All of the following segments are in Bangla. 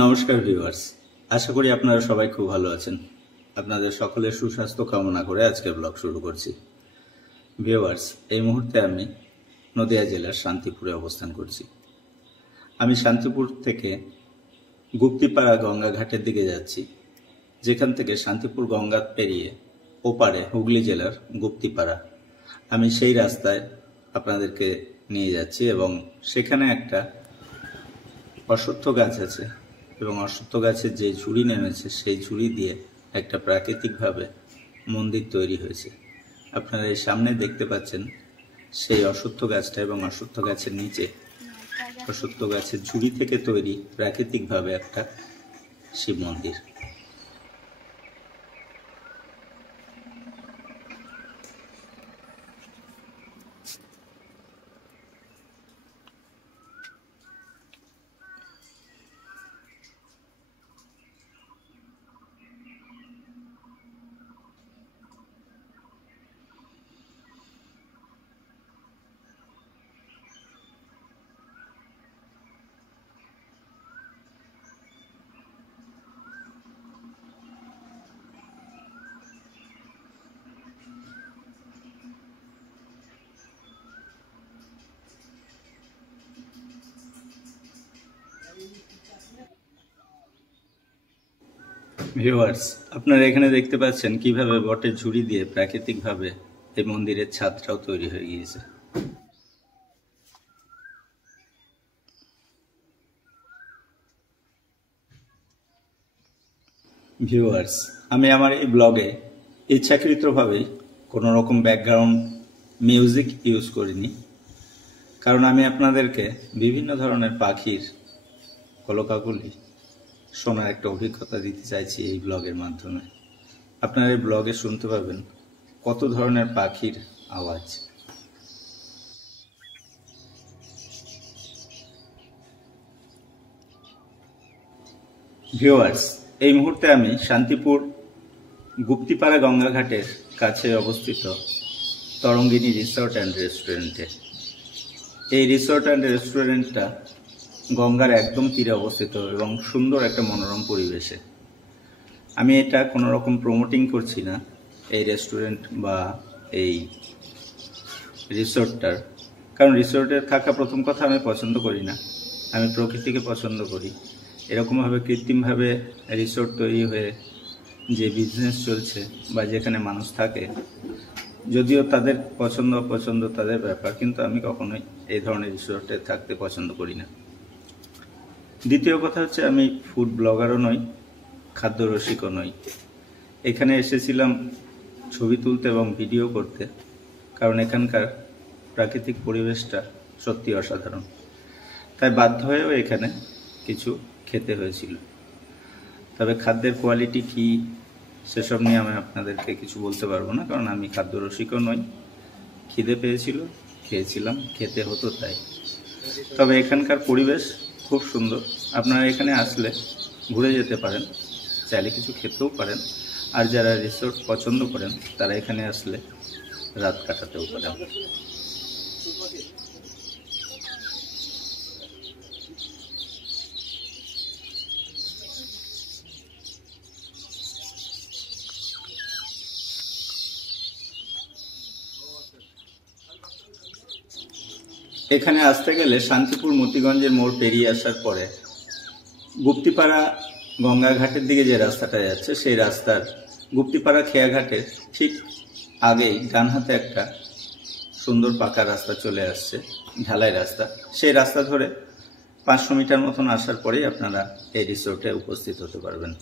নমস্কার ভিউয়ার্স, আশা করি আপনারা সবাই খুব ভালো আছেন। আপনাদের সকলের সুস্বাস্থ্য কামনা করে আজকের ব্লগ শুরু করছি। ভিউয়ার্স, এই মুহূর্তে আমি নদিয়া জেলার শান্তিপুরে অবস্থান করছি। আমি শান্তিপুর থেকে গুপ্তিপাড়া গঙ্গা ঘাটের দিকে যাচ্ছি, যেখান থেকে শান্তিপুর গঙ্গা পেরিয়ে ওপারে হুগলি জেলার গুপ্তিপাড়া। আমি সেই রাস্তায় আপনাদেরকে নিয়ে যাচ্ছি এবং সেখানে একটা অশ্বত্থ গাছ আছে এবং অশ্বত্থ গাছের যে ঝুড়ি নেমেছে সেই ঝুড়ি দিয়ে একটা প্রাকৃতিকভাবে মন্দির তৈরি হয়েছে। আপনারা এই সামনে দেখতে পাচ্ছেন সেই অশ্বত্থ গাছটা এবং অশ্বত্থ গাছের নিচে অশ্বত্থ গাছের ঝুড়ি থেকে তৈরি প্রাকৃতিকভাবে একটা শিব মন্দির। ভিউয়ার্স, আপনারা এখানে দেখতে পাচ্ছেন কিভাবে বটের ঝুড়ি দিয়ে প্রাকৃতিকভাবে এই মন্দিরের ছাদটাও তৈরি হয়ে গিয়েছে। ভিউয়ার্স, আমি আমার এই ব্লগে ইচ্ছাকৃতভাবে কোনো রকম ব্যাকগ্রাউন্ড মিউজিক ইউজ করিনি, কারণ আমি আপনাদেরকে বিভিন্ন ধরনের পাখির কলকাকলি শোনার একটা অভিজ্ঞতা দিতে চাইছি এই ব্লগের মাধ্যমে। আপনারা এই ব্লগে শুনতে পাবেন কত ধরনের পাখির আওয়াজ। ভিউয়ার্স, এই মুহূর্তে আমি শান্তিপুর গুপ্তিপাড়া গঙ্গাঘাটের কাছে অবস্থিত তরঙ্গিনী রিসোর্ট অ্যান্ড রেস্টুরেন্টে। এই রিসোর্ট অ্যান্ড রেস্টুরেন্টটা গঙ্গার একদম তীরে অবস্থিত এবং সুন্দর একটা মনোরম পরিবেশে। আমি এটা কোনো রকম প্রমোটিং করছি না এই রেস্টুরেন্ট বা এই রিসোর্টটার, কারণ রিসোর্টে থাকা প্রথম কথা আমি পছন্দ করি না। আমি প্রকৃতিকে পছন্দ করি। এরকমভাবে কৃত্রিমভাবে রিসোর্ট তৈরি হয়ে যে বিজনেস চলছে বা যেখানে মানুষ থাকে, যদিও তাদের পছন্দ অপছন্দ তাদের ব্যাপার, কিন্তু আমি কখনোই এই ধরনের রিসোর্টে থাকতে পছন্দ করি না। দ্বিতীয় কথা হচ্ছে, আমি ফুড ব্লগারও নই, খাদ্য রসিকও নই। এখানে এসেছিলাম ছবি তুলতে এবং ভিডিও করতে, কারণ এখানকার প্রাকৃতিক পরিবেশটা সত্যি অসাধারণ। তাই বাধ্য হয়েও এখানে কিছু খেতে হয়েছিল। তবে খাদ্যের কোয়ালিটি কী সেসব নিয়ে আমি আপনাদেরকে কিছু বলতে পারবো না, কারণ আমি খাদ্য রসিকও নই। খিদে পেয়েছিল, খেয়েছিলাম, খেতে হতো তাই। তবে এখানকার পরিবেশ খুব সুন্দর। আপনারা এখানে আসলে ঘুরে যেতে পারেন, চাইলে কিছু খেতেও পারেন, আর যারা রিসোর্ট পছন্দ করেন তারা এখানে আসলে রাত কাটাতেও পারেন। এখানে আসতে গেলে শান্তিপুর মতিগঞ্জের মোড় পেরিয়ে আসার পরে গুপ্তিপাড়া গঙ্গাঘাটের দিকে যে রাস্তাটা যাচ্ছে, সেই রাস্তার গুপ্তিপাড়া খেয়াঘাটের ঠিক আগেই ডান হাতে একটা সুন্দর পাকা রাস্তা চলে আসছে, ঢালাই রাস্তা। সেই রাস্তা ধরে 500 মিটার মতন আসার পরেই আপনারা এই রিসোর্টে উপস্থিত হতে পারবেন।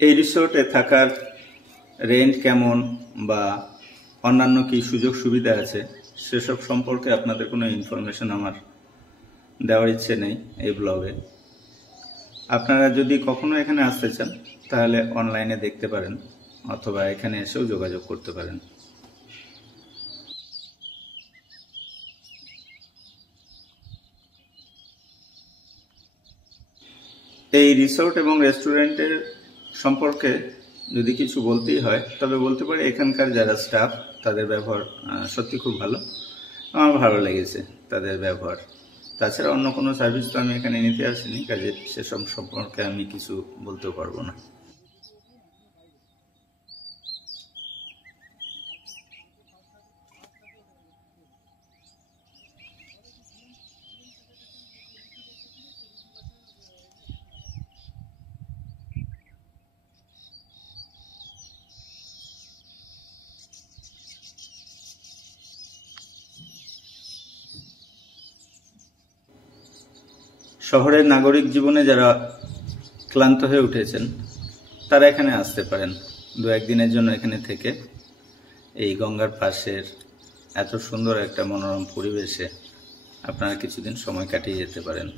এই রিসোর্টে থাকার রেন্ট কেমন বা অন্যান্য কি সুযোগ সুবিধা আছে সেসব সম্পর্কে আপনাদের কোনো ইনফরমেশন আমার দেওয়ার ইচ্ছে নেই এই ব্লগে। আপনারা যদি কখনো এখানে আসতে চান তাহলে অনলাইনে দেখতে পারেন অথবা এখানে এসেও যোগাযোগ করতে পারেন। এই রিসোর্ট এবং রেস্টুরেন্টের সম্পর্কে যদি কিছু বলতেই হয় তবে বলতে পারি এখানকার যারা স্টাফ তাদের ব্যবহার সত্যি খুব ভালো, আমার ভালো লেগেছে তাদের ব্যবহার। তাছাড়া অন্য কোনো সার্ভিস তো আমি এখানে নিতে আসিনি, কাজে সেসব সম্পর্কে আমি কিছু বলতেও পারবো না। শহরের নাগরিক জীবনে যারা ক্লান্ত হয়ে উঠেছেন তারা এখানে আসতে পারেন। 2-1 দিনের জন্য এখানে থেকে এই গঙ্গার পাশের এত সুন্দর একটা মনোরম পরিবেশে আপনারা কিছুদিন সময় কাটিয়ে যেতে পারেন।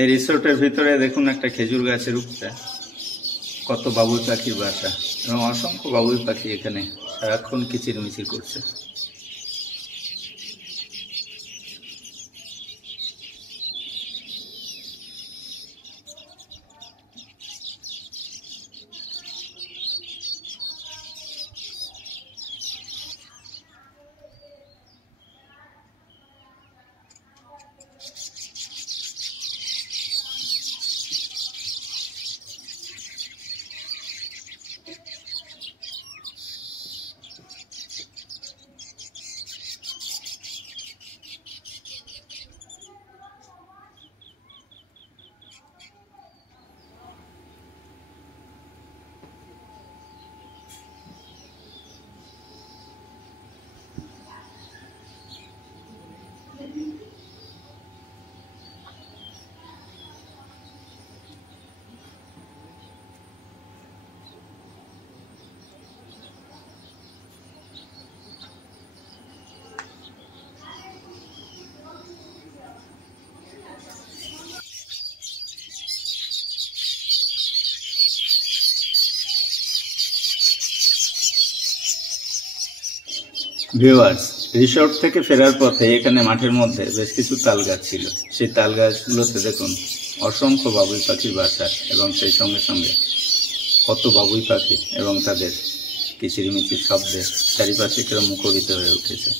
এই রিসোর্টের ভিতরে দেখুন একটা খেজুর গাছের উপরে কত বাবুই পাখির বাসা এবং অসংখ্য বাবুই পাখি এখানে সারাক্ষণ কিচিরমিচির করছে। ভিউয়ার্স, রিসোর্ট থেকে ফেরার পথে এখানে মাঠের মধ্যে বেশ কিছু তাল গাছ ছিল। সেই তাল গাছগুলোতে দেখুন অসংখ্য বাবুই পাখির বাসা এবং সেই সঙ্গে সঙ্গে কত বাবুই পাখি এবং তাদের কিচিরমিচির শব্দে চারিপাশে কিরকম মুখরিত হয়ে উঠেছে।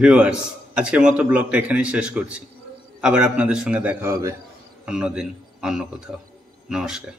ভিউয়ার্স, আজকের মতো ব্লগটা এখানেই শেষ করছি। আবার আপনাদের সঙ্গে দেখা হবে অন্যদিন অন্য কোথাও। নমস্কার।